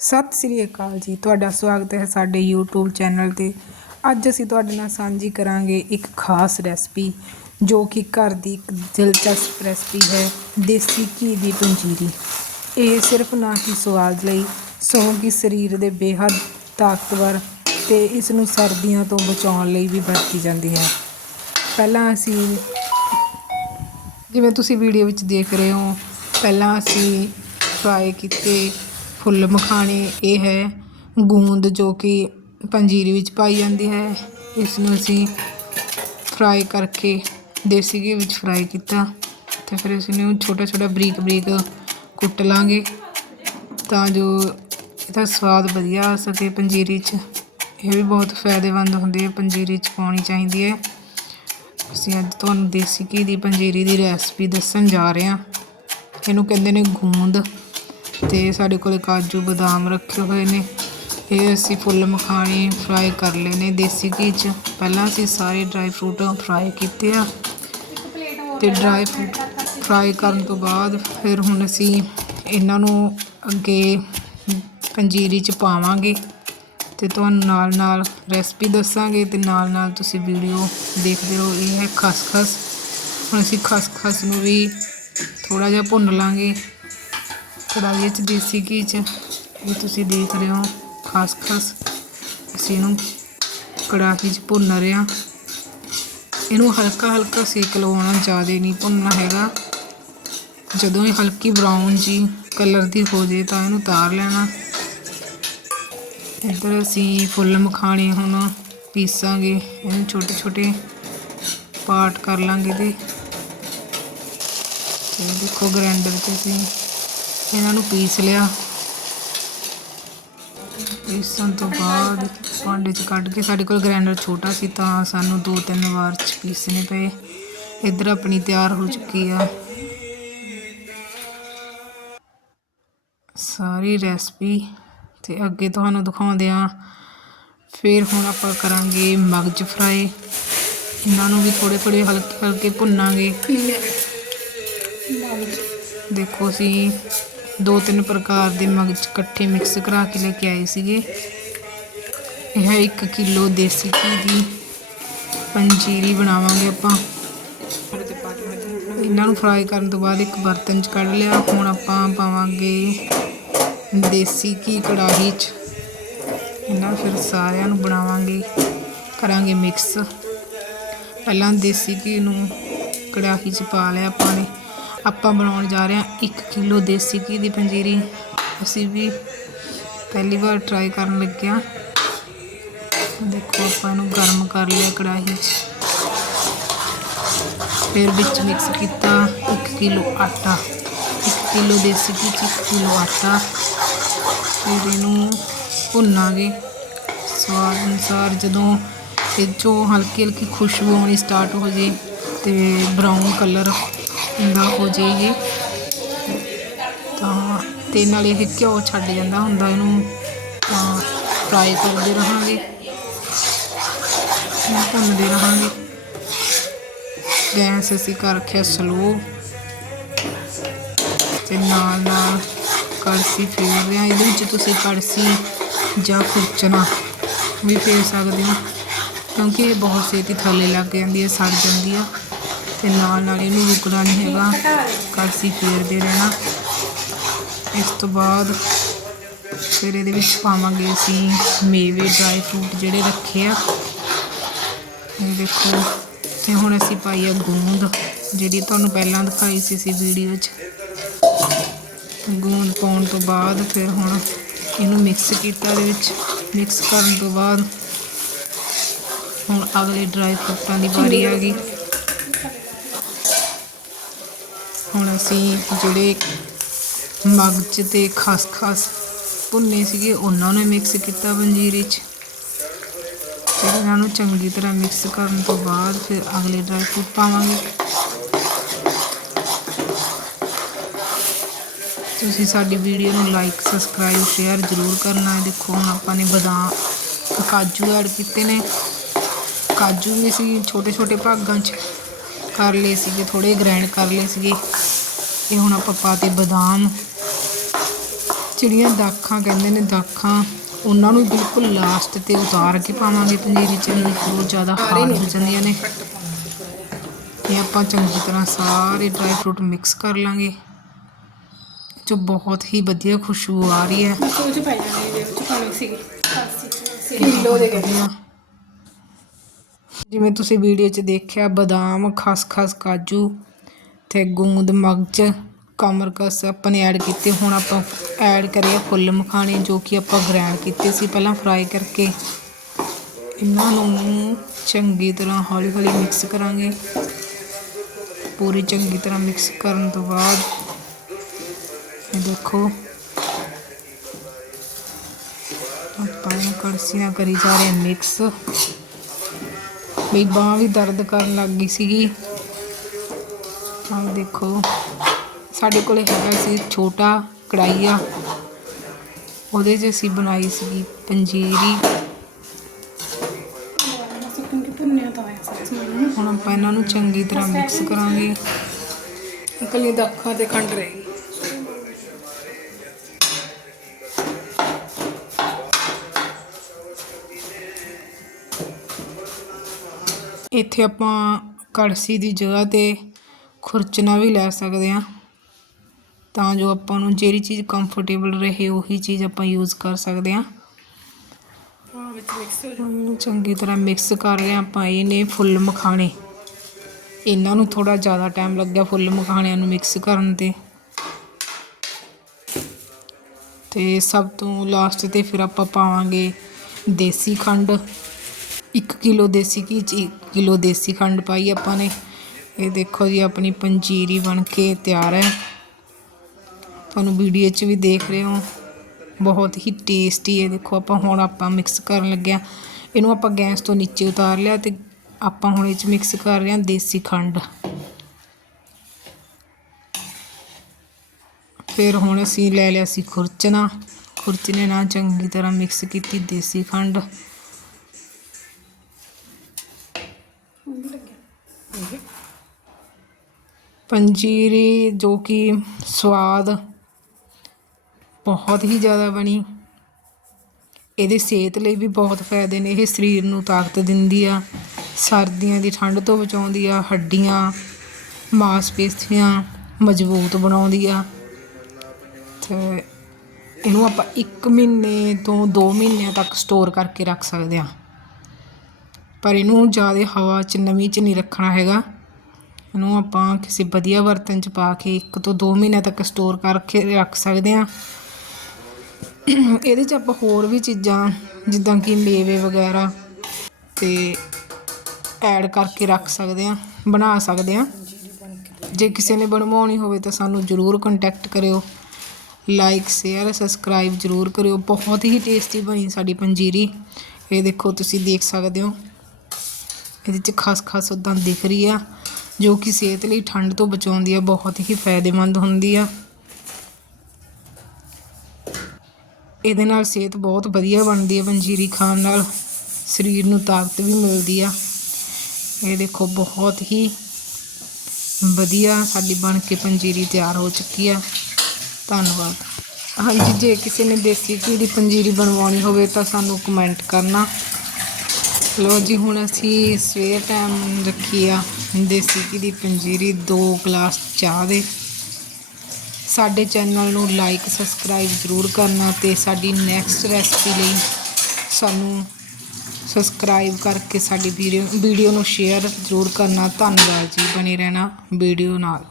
ਸਤਿ ਸ੍ਰੀ ਅਕਾਲ ਜੀ। ਤੁਹਾਡਾ ਸਵਾਗਤ ਹੈ ਸਾਡੇ YouTube ਚੈਨਲ ਤੇ। ਅੱਜ ਅਸੀਂ ਤੁਹਾਡੇ ਨਾਲ ਸਾਂਝੀ ਕਰਾਂਗੇ ਇੱਕ ਖਾਸ ਰੈਸਪੀ, ਜੋ ਕਿ ਘਰ ਦੀ ਇੱਕ ਦਿਲਚਸਪ ਰੈਸਪੀ ਹੈ, ਦੇਸੀ ਘੀ ਦੀ ਪੰਜੀਰੀ। ਇਹ ਸਿਰਫ ਨਾ ਹੀ ਸਵਾਦ ਲਈ, ਸਗੋਂ ਕਿ ਸਰੀਰ ਦੇ ਬੇਹੱਦ ਤਾਕਤਵਰ ਤੇ ਇਸ ਨੂੰ ਸਰਦੀਆਂ ਤੋਂ ਬਚਾਉਣ ਲਈ ਵੀ ਵਰਤੀ ਜਾਂਦੀ ਹੈ। ਪਹਿਲਾਂ ਅਸੀਂ, ਜਿਵੇਂ ਤੁਸੀਂ ਵੀਡੀਓ ਵਿੱਚ ਦੇਖ ਰਹੇ ਹੋ, ਪਹਿਲਾਂ ਅਸੀਂ ਫਰਾਈ ਕੀਤੇ ਫੁੱਲ ਮਖਾਣੇ ਇਹ ਹੈ, ਗੂੰਦ ਜੋ ਕਿ ਪੰਜੀਰੀ ਵਿੱਚ ਪਾਈ ਜਾਂਦੀ ਹੈ। ਇਸ ਨੂੰ ਅਸੀਂ ਫਰਾਈ ਕਰਕੇ, ਦੇਸੀ ਘੀ ਵਿੱਚ ਫਰਾਈ ਕੀਤਾ। ਤੇ ਫਿਰ ਅਸੀਂ ਨੂੰ ਛੋਟਾ ਛੋਟਾ ਬਰੀਕ ਬਰੀਕ ਕੁੱਟ ਲਾਂਗੇ ਤਾਂ ਜੋ ਇਹਦਾ ਸਵਾਦ ਵਧੀਆ ਆ ਸਕੇ। ਪੰਜੀਰੀ 'ਚ ਇਹ ਵੀ ਬਹੁਤ ਫਾਇਦੇਮੰਦ ਹੁੰਦੀ ਹੈ, ਪੰਜੀਰੀ 'ਚ ਪਾਉਣੀ ਚਾਹੀਦੀ ਹੈ। ਅਸੀਂ ਅੱਜ ਤੁਹਾਨੂੰ ਦੇਸੀ ਘੀ ਦੀ ਪੰਜੀਰੀ ਦੀ ਰੈਸਪੀ ਦੱਸਣ ਜਾ ਰਹੇ ਹਾਂ। ਇਹਨੂੰ ਕਹਿੰਦੇ ਨੇ ਗੂੰਦ। ਤੇ ਸਾਡੇ ਕੋਲ ਕਾਜੂ, ਬਦਾਮ ਰੱਖੇ ਹੋਏ ਨੇ। ਇਹ ਅਸੀਂ ਫੁੱਲ ਮਖਾਣੇ ਫਰਾਈ ਕਰ ਲਏ ਨੇ ਦੇਸੀ ਘੀ 'ਚ। ਪਹਿਲਾਂ ਅਸੀਂ ਸਾਰੇ ਡਰਾਈ ਫਰੂਟ ਫਰਾਈ ਕੀਤੇ ਆ। ਤੇ ਡਰਾਈ ਫਰੂਟ ਫਰਾਈ ਕਰਨ ਤੋਂ ਬਾਅਦ ਫਿਰ ਹੁਣ ਅਸੀਂ ਇਹਨਾਂ ਨੂੰ ਅੱਗੇ ਪੰਜੀਰੀ 'ਚ ਪਾਵਾਂਗੇ ਤੇ ਤੁਹਾਨੂੰ ਨਾਲ ਨਾਲ ਰੈਸਪੀ ਦੱਸਾਂਗੇ ਤੇ ਨਾਲ ਨਾਲ ਤੁਸੀਂ ਵੀਡੀਓ ਦੇਖਦੇ ਰਹੋ। ਇਹ ਹੈ ਖਸਖਸ। ਹੁਣ ਅਸੀਂ ਖਸਖਸ ਨੂੰ ਵੀ ਥੋੜਾ ਜਿਹਾ ਭੁੰਨ ਲਾਂਗੇ। ਕੜਾਹੀ 'ਚ ਦੇਸੀ ਘੀ 'ਚ ਇਹ ਤੁਸੀਂ ਦੇਖ ਰਹੇ ਹੋ, ਖਾਸ ਖਾਸ ਅਸੀਂ ਇਹਨੂੰ ਕੜਾਹੀ 'ਚ ਭੁੰਨ ਰਹੇ ਹਾਂ। ਇਹਨੂੰ ਹਲਕਾ ਹਲਕਾ ਸੇਕ ਲਵਾਉਣਾ ਜ਼ਿਆਦਾ ਨਹੀਂ ਭੁੰਨਣਾ ਹੈਗਾ। ਜਦੋਂ ਇਹ ਹਲਕੀ ਬਰਾਊਨ ਜੀ ਕਲਰ ਦੀ ਹੋ ਜੇ ਤਾਂ ਇਹਨੂੰ ਉਤਾਰ ਲੈਣਾ। ਇੱਧਰ ਅਸੀਂ ਫੁੱਲ ਮਖਾਣੇ ਹੁਣ ਪੀਸਾਂਗੇ, ਇਹਨੂੰ ਛੋਟੇ ਛੋਟੇ ਪਾਰਟ ਕਰ ਲਾਂਗੇ ਤੇ ਦੇਖੋ ਗ੍ਰਾਈਂਡਰ 'ਤੇ ਅਸੀਂ ਇਹਨਾਂ ਨੂੰ ਪੀਸ ਲਿਆ। ਪੀਸਣ ਤੋਂ ਬਾਅਦ ਭਾਂਡੇ 'ਚ ਕੱਢ ਕੇ ਸਾਡੇ ਕੋਲ ਗ੍ਰਾਈਂਡਰ ਛੋਟਾ ਸੀ ਤਾਂ ਸਾਨੂੰ ਦੋ ਤਿੰਨ ਵਾਰ 'ਚ ਪੀਸਣੇ ਪਏ। ਇੱਧਰ ਆਪਣੀ ਤਿਆਰ ਹੋ ਚੁੱਕੀ ਆ। ਸਾਰੀ ਰੈਸਪੀ ਤੇ ਅੱਗੇ ਤੁਹਾਨੂੰ ਦਿਖਾਉਂਦੇ ਆ। ਫਿਰ ਹੁਣ ਆਪਾਂ ਕਰਾਂਗੇ ਮਗਜ ਫਰਾਈ ਇਹਨਾਂ ਨੂੰ ਵੀ ਥੋੜੇ ਥੋੜੇ ਹਲਕੇ ਹਲਕੇ ਭੁੰਨਾਂਗੇ। ਦੇਖੋ ਅਸੀਂ ਦੋ ਤਿੰਨ ਪ੍ਰਕਾਰ ਦੇ ਮਗਜ ਇਕੱਠੇ ਮਿਕਸ ਕਰਾ ਕੇ ਲੈ ਕੇ ਆਏ ਸੀਗੇ। ਇਹ 1 ਕਿਲੋ ਦੇਸੀ ਘੀ ਦੀ ਪੰਜੀਰੀ ਬਣਾਵਾਂਗੇ ਆਪਾਂ। ਇਹਨਾਂ ਨੂੰ ਫਰਾਈ ਕਰਨ ਤੋਂ ਬਾਅਦ ਇੱਕ ਬਰਤਨ 'ਚ ਕੱਢ ਲਿਆ। ਹੁਣ ਆਪਾਂ ਪਾਵਾਂਗੇ ਦੇਸੀ ਘੀ ਕੜਾਹੀ 'ਚ। ਇਹਨਾਂ ਫਿਰ ਸਾਰਿਆਂ ਨੂੰ ਬਣਾਵਾਂਗੇ, ਕਰਾਂਗੇ ਮਿਕਸ ਪਹਿਲਾਂ ਦੇਸੀ ਘੀ ਨੂੰ ਕੜਾਹੀ 'ਚ ਪਾ ਲਿਆ ਆਪਾਂ ਨੇ। ਆਪਾਂ ਬਣਾਉਣ ਜਾ ਰਹੇ ਹਾਂ 1 ਕਿਲੋ ਦੇਸੀ ਘੀ ਦੀ ਪੰਜੀਰੀ। ਅਸੀਂ ਵੀ ਪਹਿਲੀ ਵਾਰ ਟਰਾਈ ਕਰਨ ਲੱਗਿਆ ਦੇਖੋ ਆਪਾਂ ਇਹਨੂੰ ਗਰਮ ਕਰ ਲਿਆ ਕੜਾਹੀ 'ਚ। ਫਿਰ ਵਿੱਚ ਮਿਕਸ ਕੀਤਾ 1 ਕਿਲੋ ਆਟਾ। 1 ਕਿਲੋ ਦੇਸੀ ਘੀ 'ਚ 1 ਕਿਲੋ ਆਟਾ। ਫਿਰ ਇਹਨੂੰ ਭੁੰਨਾਂਗੇ। ਸਵਾਦ ਅਨੁਸਾਰ ਜਦੋਂ ਇਹ 'ਚੋਂ ਹਲਕੀ ਹਲਕੀ ਖੁਸ਼ਬੂ ਆਉਣੀ ਸਟਾਰਟ ਹੋ ਜੇ ਤੇ ਬਰਾਊਨ ਕਲਰ ਦਾ ਹੋ ਜਾਏਗੀ ਤਾਂ ਤੇ ਨਾਲ ਇਹ ਘਿਓ ਛੱਡ ਜਾਂਦਾ ਹੁੰਦਾ ਇਹਨੂੰ। ਤਾਂ ਫਰਾਈ ਕਰਦੇ ਰਹਾਂਗੇ। ਇਹਨੂੰ ਭੁੰਨਦੇ ਰਹਾਂਗੇ। ਗੈਸ ਅਸੀਂ ਕਰ ਰੱਖਿਆ ਸਲੋ ਤੇ ਨਾਲ ਨਾਲ ਕੜਸੀ ਫੇਰ ਰਿਹਾ ਇਹਦੇ ਵਿੱਚ ਤੁਸੀਂ ਕੜਸੀ ਜਾਂ ਖੁਰਚਣਾ ਵੀ ਫੇਰ ਸਕਦੇ ਹੋ। ਕਿਉਂਕਿ ਇਹ ਬਹੁਤ ਛੇਤੀ ਥੱਲੇ ਲੱਗ ਜਾਂਦੀ ਹੈ, ਸੜ ਜਾਂਦੀ ਆ ਤੇ ਨਾਲ ਨਾਲ ਇਹਨੂੰ ਰੁਕਣਾ ਨਹੀਂ ਹੈਗਾ। ਕੜਛੀ ਫੇਰਦੇ ਰਹਿਣਾ। ਇਸ ਤੋਂ ਬਾਅਦ ਫਿਰ ਇਹਦੇ ਵਿੱਚ ਪਾਵਾਂਗੇ ਅਸੀਂ ਮੇਵੇ ਡਰਾਈ ਫਰੂਟ ਜਿਹੜੇ ਰੱਖੇ ਆ। ਇਹ ਦੇਖੋ, ਤੇ ਹੁਣ ਅਸੀਂ ਪਾਈ ਆ ਗੂੰਦ, ਜਿਹੜੀ ਤੁਹਾਨੂੰ ਪਹਿਲਾਂ ਦਿਖਾਈ ਸੀ ਸੀ ਵੀਡੀਓ 'ਚ। ਗੂੰਦ ਪਾਉਣ ਤੋਂ ਬਾਅਦ ਫਿਰ ਹੁਣ ਇਹਨੂੰ ਮਿਕਸ ਕੀਤਾ ਇਹਦੇ ਵਿੱਚ। ਮਿਕਸ ਕਰਨ ਤੋਂ ਬਾਅਦ ਹੁਣ ਅਗਲੇ ਡਰਾਈ ਫਰੂਟਾਂ ਦੀ ਵਾਰੀ ਆ ਗਈ। ਹੁਣ ਅਸੀਂ ਜਿਹੜੇ ਮਗਜ ਤੇ ਖਸਖਸ ਭੁੰਨੇ ਸੀਗੇ, ਉਹਨਾਂ ਨੂੰ ਮਿਕਸ ਕੀਤਾ ਪੰਜੀਰੀ 'ਚ। ਫਿਰ ਇਹਨਾਂ ਨੂੰ ਚੰਗੀ ਤਰ੍ਹਾਂ ਮਿਕਸ ਕਰਨ ਤੋਂ ਬਾਅਦ ਫਿਰ ਅਗਲੇ ਡਰਾਈ ਫਰੂਟ ਪਾਵਾਂਗੇ। ਤੁਸੀਂ ਸਾਡੀ ਵੀਡੀਓ ਨੂੰ ਲਾਈਕ ਸਬਸਕ੍ਰਾਈਬ ਸ਼ੇਅਰ ਜ਼ਰੂਰ ਕਰਨਾ। ਹੈ ਦੇਖੋ, ਹੁਣ ਆਪਾਂ ਨੇ ਬਦਾਮ ਕਾਜੂ ਐਡ ਕੀਤੇ ਨੇ। ਕਾਜੂ ਵੀ ਅਸੀਂ ਛੋਟੇ ਛੋਟੇ ਭਾਗਾਂ 'ਚ ਕਰ ਲਏ ਸੀਗੇ ਥੋੜੇ ਗ੍ਰਾਈਂਡ ਕਰ ਲਏ ਸੀਗੇ। ਇਹ ਹੁਣ ਆਪਾਂ ਪਾਤੇ ਬਦਾਮ। ਜਿਹੜੀਆਂ ਦਾਖਾਂ ਕਹਿੰਦੇ ਨੇ, ਦਾਖਾਂ, ਉਹਨਾਂ ਨੂੰ ਬਿਲਕੁਲ ਲਾਸਟ ਤੇ ਉਤਾਰ ਕੇ ਪਾਵਾਂਗੇ। ਪੰਜੀਰੀ ਚ ਨਹੀਂ ਬਹੁਤ ਜ਼ਿਆਦਾ ਹਾਰਡ ਹੋ ਜਾਂਦੀਆਂ ਨੇ। ਇਹ ਆਪਾਂ ਚੰਗੀ ਤਰ੍ਹਾਂ ਸਾਰੇ ਡਰਾਈ ਫਰੂਟ ਮਿਕਸ ਕਰ ਲਾਂਗੇ, ਜੋ ਬਹੁਤ ਹੀ ਵਧੀਆ ਖੁਸ਼ਬੂ ਆ ਰਹੀ ਹੈ। ਉਹ ਚ ਜਾਣੀ ਜੇ ਉਹ ਪਾਣੀ ਸੀਗੀ ਕਿਲੋ ਦੇ ਕਹਿੰਦੇ ਜਿਵੇਂ ਤੁਸੀਂ ਵੀਡੀਓ 'ਚ ਦੇਖਿਆ, ਬਦਾਮ, ਖਸਖਸ, ਕਾਜੂ ਅਤੇ ਗੂੰਦ ਮਗਜ ਕਮਰਕਸ ਆਪਾਂ ਨੇ ਐਡ ਕੀਤੇ, ਹੁਣ ਆਪਾਂ ਐਡ ਕਰਿਆ ਫੁੱਲ ਮਖਾਣੇ ਜੋ ਕਿ ਆਪਾਂ ਗ੍ਰੈਂਡ ਕੀਤੇ ਸੀ ਪਹਿਲਾਂ ਫਰਾਈ ਕਰਕੇ। ਇਹਨਾਂ ਨੂੰ ਚੰਗੀ ਤਰ੍ਹਾਂ ਹੌਲੀ ਹੌਲੀ ਮਿਕਸ ਕਰਾਂਗੇ। ਪੂਰੀ ਚੰਗੀ ਤਰ੍ਹਾਂ ਮਿਕਸ ਕਰਨ ਤੋਂ ਬਾਅਦ ਇਹ ਦੇਖੋ, ਆਪਾਂ ਨੂੰ ਕੜਛੀ ਕਰੀ ਜਾ ਰਹੇ ਮਿਕਸ ਮੇਰੀ ਬਾਂਹ ਵੀ ਦਰਦ ਕਰਨ ਲੱਗ ਗਈ ਸੀਗੀ। ਆਹ ਦੇਖੋ। ਸਾਡੇ ਕੋਲੇ ਹੈਗਾ ਸੀ ਛੋਟਾ ਕੜਾਈਆ ਉਹਦੇ 'ਚ ਅਸੀਂ ਬਣਾਈ ਸੀਗੀ ਪੰਜੀਰੀ। ਹੁਣ ਆਪਾਂ ਇਹਨਾਂ ਨੂੰ ਚੰਗੀ ਤਰ੍ਹਾਂ ਮਿਕਸ ਕਰਾਂਗੇ। ਇਕੱਲੀ ਦਾਖਾਂ ਤੇ ਖੰਡ ਰਹੇਗੀ ਇੱਥੇ ਆਪਾਂ ਕੜਛੀ ਦੀ ਜਗ੍ਹਾ ਤੇ ਖੁਰਚਣਾ ਵੀ ਲੈ ਸਕਦੇ ਹਾਂ। ਤਾਂ ਜੋ ਆਪਾਂ ਨੂੰ ਜਿਹੜੀ ਚੀਜ਼ ਕੰਫਰਟੇਬਲ ਰਹੇ, ਉਹੀ ਚੀਜ਼ ਆਪਾਂ ਯੂਜ਼ ਕਰ ਸਕਦੇ ਹਾਂ। ਚੰਗੀ ਤਰ੍ਹਾਂ ਮਿਕਸ ਕਰ ਰਹੇ ਹਾਂ ਆਪਾਂ। ਇਹ ਨੇ ਫੁੱਲ ਮਖਾਣੇ। ਇਹਨਾਂ ਨੂੰ ਥੋੜਾ ਜ਼ਿਆਦਾ ਟਾਈਮ ਲੱਗਿਆ ਫੁੱਲ ਮਖਾਣਿਆਂ ਨੂੰ ਮਿਕਸ ਕਰਨ ਤੇ। ਤੇ ਸਭ ਤੋਂ ਲਾਸਟ ਤੇ ਫਿਰ ਆਪਾਂ ਪਾਵਾਂਗੇ ਦੇਸੀ ਖੰਡ। 1 ਕਿਲੋ ਦੇਸੀ ਘੀ ਚ 1 ਕਿਲੋ ਦੇਸੀ ਖੰਡ ਪਾਈ ਆਪਾਂ ਨੇ। ਇਹ ਦੇਖੋ ਜੀ, ਆਪਣੀ ਪੰਜੀਰੀ ਬਣ ਕੇ ਤਿਆਰ ਹੈ। ਤੁਹਾਨੂੰ ਵੀਡੀਓ 'ਚ ਵੀ ਦੇਖ ਰਹੇ ਹੋ। ਬਹੁਤ ਹੀ ਟੇਸਟੀ ਹੈ। ਦੇਖੋ, ਆਪਾਂ ਹੁਣ ਆਪਾਂ ਮਿਕਸ ਕਰਨ ਲੱਗਿਆ। ਇਹਨੂੰ ਆਪਾਂ ਗੈਸ ਤੋਂ ਨੀਚੇ ਉਤਾਰ ਲਿਆ ਤੇ ਆਪਾਂ ਹੁਣ ਇਹ 'ਚ ਮਿਕਸ ਕਰ ਰਹੇ ਹਾਂ ਦੇਸੀ ਖੰਡ। ਫਿਰ ਹੁਣ ਅਸੀਂ ਲੈ ਲਿਆ ਸੀ ਖੁਰਚਣਾ। ਖੁਰਚਣੇ ਨਾਲ ਚੰਗੀ ਤਰ੍ਹਾਂ ਮਿਕਸ ਕੀਤੀ ਦੇਸੀ ਖੰਡ। ਪੰਜੀਰੀ ਜੋ ਕਿ ਸਵਾਦ ਬਹੁਤ ਹੀ ਜ਼ਿਆਦਾ ਬਣੀ। ਇਹਦੇ ਸਿਹਤ ਲਈ ਵੀ ਬਹੁਤ ਫਾਇਦੇ ਨੇ। ਇਹ ਸਰੀਰ ਨੂੰ ਤਾਕਤ ਦਿੰਦੀ ਆ, ਸਰਦੀਆਂ ਦੀ ਠੰਡ ਤੋਂ ਬਚਾਉਂਦੀ ਆ, ਹੱਡੀਆਂ, ਮਾਸਪੇਸ਼ੀਆਂ ਮਜ਼ਬੂਤ ਬਣਾਉਂਦੀ ਆ। ਤੇ ਇਹਨੂੰ ਆਪਾਂ 1 ਮਹੀਨੇ ਤੋਂ 2 ਮਹੀਨਿਆਂ ਤੱਕ ਸਟੋਰ ਕਰਕੇ ਰੱਖ ਸਕਦੇ ਆ। ਪਰ ਇਹਨੂੰ ਜ਼ਿਆਦਾ ਹਵਾ 'ਚ ਨਮੀ 'ਚ ਨਹੀਂ ਰੱਖਣਾ ਹੈਗਾ। ਇਹਨੂੰ ਆਪਾਂ ਕਿਸੇ ਵਧੀਆ ਬਰਤਨ 'ਚ ਪਾ ਕੇ ਇੱਕ ਤੋਂ 2 ਮਹੀਨਿਆਂ ਤੱਕ ਸਟੋਰ ਕਰਕੇ ਰੱਖ ਸਕਦੇ ਹਾਂ। ਇਹਦੇ 'ਚ ਆਪਾਂ ਹੋਰ ਵੀ ਚੀਜ਼ਾਂ, ਜਿੱਦਾਂ ਕਿ ਮੇਵੇ ਵਗੈਰਾ ਤੇ ਐਡ ਕਰਕੇ ਰੱਖ ਸਕਦੇ ਹਾਂ, ਬਣਾ ਸਕਦੇ ਹਾਂ। ਜੇ ਕਿਸੇ ਨੇ ਬਣਵਾਉਣੀ ਹੋਵੇ ਤਾਂ ਸਾਨੂੰ ਜ਼ਰੂਰ ਕੰਟੈਕਟ ਕਰਿਓ। ਲਾਈਕ ਸ਼ੇਅਰ ਸਬਸਕ੍ਰਾਈਬ ਜ਼ਰੂਰ ਕਰਿਓ। ਬਹੁਤ ਹੀ ਟੇਸਟੀ ਬਣੀ ਸਾਡੀ ਪੰਜੀਰੀ। ਇਹ ਦੇਖੋ ਤੁਸੀਂ ਦੇਖ ਸਕਦੇ ਹੋ। ਇਹਦੇ 'ਚ ਖਸਖਸ ਉਦਾਂ ਦਿਖ ਰਹੀ ਆ। ਜੋ ਕਿ ਸਿਹਤ ਲਈ ਠੰਡ ਤੋਂ ਬਚਾਉਂਦੀ ਆ, ਬਹੁਤ ਹੀ ਫਾਇਦੇਮੰਦ ਹੁੰਦੀ ਆ। ਇਹਦੇ ਨਾਲ ਸਿਹਤ ਬਹੁਤ ਵਧੀਆ ਬਣਦੀ ਹੈ ਪੰਜੀਰੀ ਖਾਣ ਨਾਲ ਸਰੀਰ ਨੂੰ ਤਾਕਤ ਵੀ ਮਿਲਦੀ ਆ। ਇਹ ਦੇਖੋ, ਬਹੁਤ ਹੀ ਵਧੀਆ ਸਾਡੀ ਬਣ ਕੇ ਪੰਜੀਰੀ ਤਿਆਰ ਹੋ ਚੁੱਕੀ ਆ। ਧੰਨਵਾਦ। ਹਾਂਜੀ, ਜੇ ਕਿਸੇ ਨੇ ਦੇਸੀ ਘੀ ਦੀ ਪੰਜੀਰੀ ਬਣਵਾਉਣੀ ਹੋਵੇ ਤਾਂ ਸਾਨੂੰ ਕਮੈਂਟ ਕਰਨਾ। ਲੋ ਜੀ, ਹੁਣ ਅਸੀਂ ਸਵੇਰ ਟਾਈਮ ਰੱਖੀ ਆ ਦੇਸੀ ਘੀ ਦੀ ਪੰਜੀਰੀ 2 ਗਲਾਸ ਚਾਹ ਦੇ। ਸਾਡੇ ਚੈਨਲ ਨੂੰ ਲਾਈਕ ਸਬਸਕ੍ਰਾਈਬ ਜ਼ਰੂਰ ਕਰਨਾ ਤੇ ਸਾਡੀ ਨੈਕਸਟ ਰੈਸਪੀ ਲਈ ਸਾਨੂੰ ਸਬਸਕ੍ਰਾਈਬ ਕਰਕੇ ਸਾਡੀ ਵੀਡੀਓ ਵੀਡੀਓ ਨੂੰ ਸ਼ੇਅਰ ਜ਼ਰੂਰ ਕਰਨਾ। ਧੰਨਵਾਦ ਜੀ, ਬਣੇ ਰਹਿਣਾ ਵੀਡੀਓ ਨਾਲ।